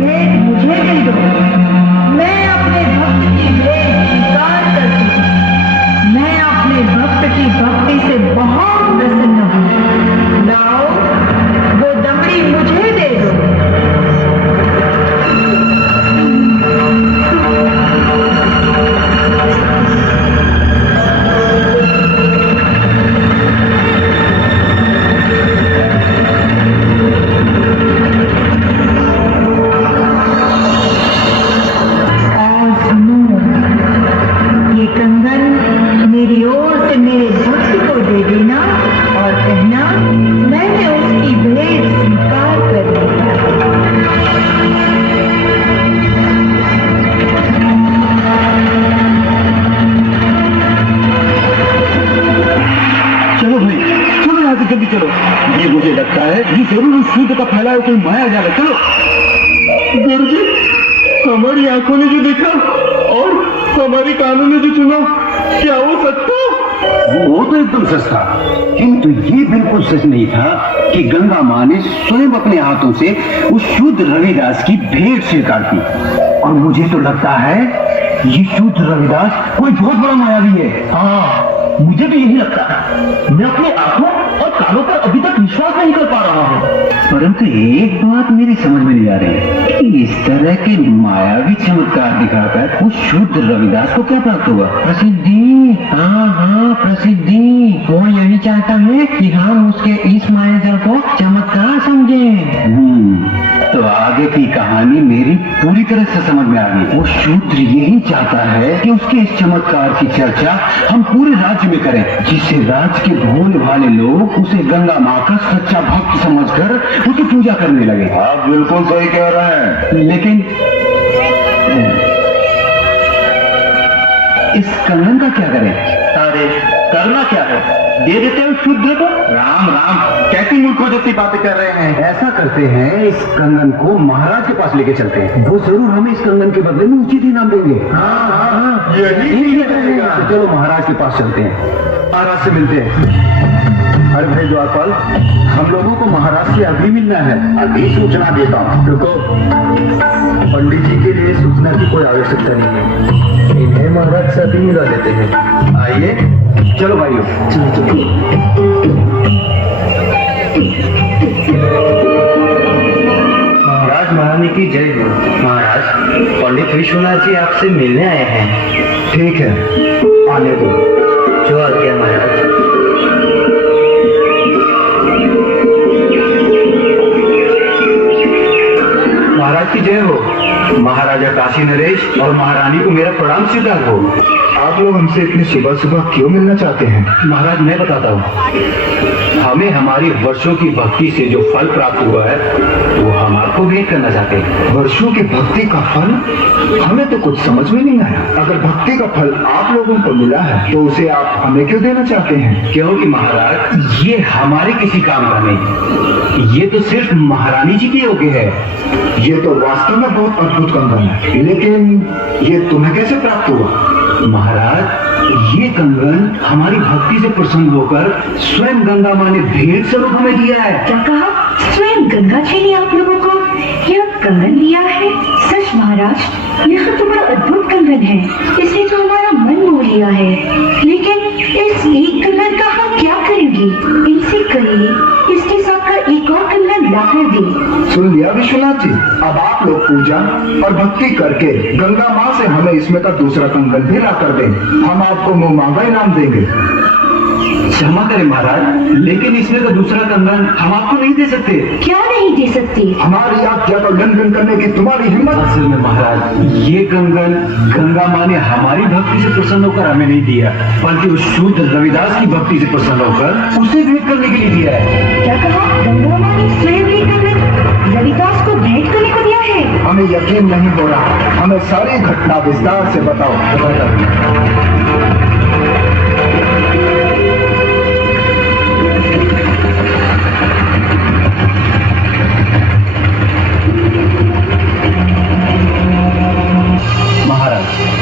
भेंट मुझे दे दो। मैं अपने भक्त की भेंट स्वीकार करती हूँ। मैं अपने भक्त की भक्ति से बहुत प्रसन्न हूँ। लाओ, वो दमड़ी मुझे दे दो। जल्दी चलो, ये मुझे लगता है ये जरूर उस शूद्र का फैलाया कोई माया जाल है। चलो। गुरुजी, हमारी आंखों ने जो देखा और हमारी कानों ने जो सुना, क्या वो सच था? वो तो एकदम सच था, किंतु ये बिल्कुल सच नहीं था कि गंगा माँ ने स्वयं अपने हाथों से उस शूद्र रविदास की भेंट स्वीकार की। और मुझे तो लगता है ये शूद्र रविदास कोई बहुत बड़ा मायावी है। हाँ, मुझे भी यही लगता है। मैं अपनी आंखों और कानों पर अभी तक विश्वास नहीं कर पा रहा हूँ। परंतु एक बात मेरी समझ में नहीं आ रही कि इस तरह के मायावी चमत्कार दिखाकर उस शूद्र रविदास को क्या प्राप्त हुआ? प्रसिद्धि। हाँ, प्रसिद्धि। वो यही चाहता है कि हम उसके इस मायाजाल को चमत्कार समझें। तो आगे की कहानी मेरी पूरी तरह से समझ में आ गई। वो शूद्र यही चाहता है कि उसके इस चमत्कार की चर्चा हम पूरे राज्य में करें, जिससे राज्य के भोले भाले लोग उसे गंगा माँ का सच्चा भक्त समझकर उसकी पूजा करने लगे। आप बिल्कुल सही कह रहे हैं। लेकिन इस कंगन का क्या करें? अरे करना क्या है, दे देते हो शूद्र को। राम राम, कैसी मूर्खों जैसी बातें कर रहे हैं। ऐसा करते हैं, इस कंगन को महाराज के पास लेके चलते हैं। वो जरूर हमें इस कंगन के बदले में उचित इनाम देंगे। हाँ, यही रहेगा। तो चलो महाराज के पास चलते हैं, महाराज से मिलते हैं। अरे भाई द्वारपाल, हम लोगों को महाराज से अभी मिलना है। अभी सूचना देता हूँ। रुको, पंडित जी के लिए सूचना की कोई आवश्यकता नहीं है, इन्हें महाराज से अभी मिला देते हैं। आइए, चलो भाइयों, चलो। महाराज महारानी की जय हो। महाराज, पंडित विश्वनाथ जी आपसे मिलने आए हैं। ठीक है, आने दो। जो आज्ञा महाराज। महाराज की जय हो। महाराजा काशी नरेश और महारानी को मेरा प्रणाम स्वीकार हो। आप लोग हमसे इतनी सुबह सुबह क्यों मिलना चाहते हैं? महाराज मैं बताता हूँ, हमें हमारी वर्षों की भक्ति से जो फल प्राप्त हुआ है वो हम आपको भेंट करना चाहते हैं। वर्षों की भक्ति का फल? हमें तो कुछ समझ में नहीं आया। अगर भक्ति का फल आप लोगों को मिला है तो उसे आप हमें क्यों देना चाहते हैं? क्योंकि महाराज ये हमारे किसी काम का नहीं, ये तो सिर्फ महारानी जी के योग्य है। ये तो वास्तव में बहुत अद्भुत कंगन है, लेकिन ये तुम्हें कैसे प्राप्त हुआ? महाराज ये कंगन हमारी भक्ति से प्रसन्न होकर स्वयं गंगा माँ ने भेंट स्वरूप हमें दिया है। क्या कहा? स्वयं गंगा जी ने आप लोगों को यह कंगन दिया है? सच महाराज, यह तो बड़ा अद्भुत कंगन है। इसने तो हमारा मन मोह लिया है। लेकिन इस एक कंगन का हम क्या करेंगे? इनसे कहिए इसके साथ का एक और कंगन लाकर दे। सुन लिया विश्वनाथ जी, अब आप लोग पूजा और भक्ति करके गंगा माँ से हमें इसमें का दूसरा कंगन भी ला कर दें। हम आपको मुँह मांगा इनाम देंगे। क्षमा करें महाराज, लेकिन इसमें का दूसरा कंगन हम आपको नहीं दे सकते। क्या नहीं दे सकते? हमारी आज्ञा का उल्लंघन करने की तुम्हारी हिम्मत? असल में महाराज ये कंगन गंगा माँ ने हमारी भक्ति से प्रसन्न होकर हमें नहीं दिया, बल्कि उस शूद्र रविदास की भक्ति से प्रसन्न होकर उसे भेंट करने के लिए दिया है। क्या कहा? गंगा माँ ने स्वयं ये कंगन रविदास को भेंट करने को दिया है? हमें यकीन नहीं हो रहा। हमें सारी घटना विस्तार से बताओ।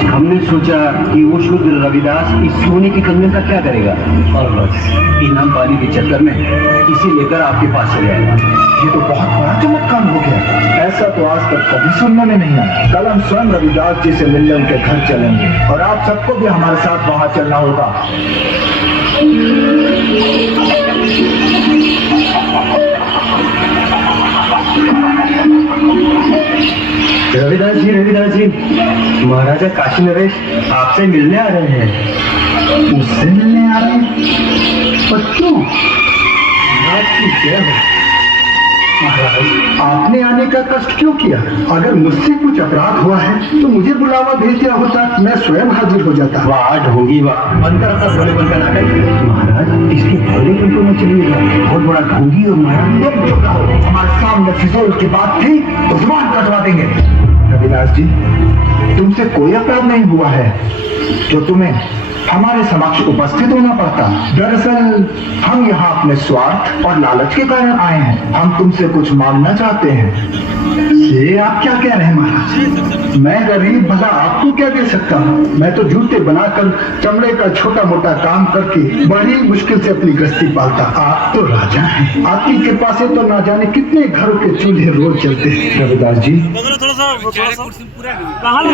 हमने सोचा कि वो शूद्र रविदास इस सोने के कंगन का क्या करेगा, और बस इनाम पाने के चक्कर में इसे लेकर आपके पास चले आएगा। ये तो बहुत बड़ा चमत्कार हो गया। ऐसा तो आज तक कभी सुनने में नहीं आया। कल हम स्वयं रविदास जी से मिलने उनके घर चलेंगे और आप सबको भी हमारे साथ वहाँ चलना होगा। रविदास जी, महाराजा काशी नरेश आपसे मिलने आ रहे हैं। मुझसे मिलने आ रहे हैं? पर क्यों? आपकी जय हो। महाराज, आपने आने का कष्ट क्यों किया? अगर मुझसे कुछ अपराध हुआ है तो मुझे बुलावा भेज दिया होता, मैं स्वयं हाजिर हो जाता। वाह ढोंगी वाह, बनकर अपना भोले बनकर आ गए। महाराज, इसके भोलेपन को न चलिएगा, बहुत बड़ा ढोंगी और माया। तुम चुप रहो, हमारे सामने फिजूल की बात थी तो जुबान कटवा देंगे। रविदास जी, तुमसे कोई अपराध नहीं हुआ है जो तुम्हें हमारे समक्ष उपस्थित होना पड़ता। दरअसल हम यहाँ अपने स्वार्थ और लालच के कारण आए हैं। हम तुमसे कुछ मांगना चाहते हैं। ये आप क्या कह रहे हैं महाराज? मैं गरीब भला आपको क्या दे सकता हूँ? मैं तो जूते बनाकर चमड़े का छोटा मोटा काम करके बड़ी मुश्किल से अपनी गृहस्थी पालता। आप तो राजा हैं, आपकी कृपा से तो ना जाने कितने घरों के चूल्हे रोज चलते हैं। रविदास जी, थोड़ा सा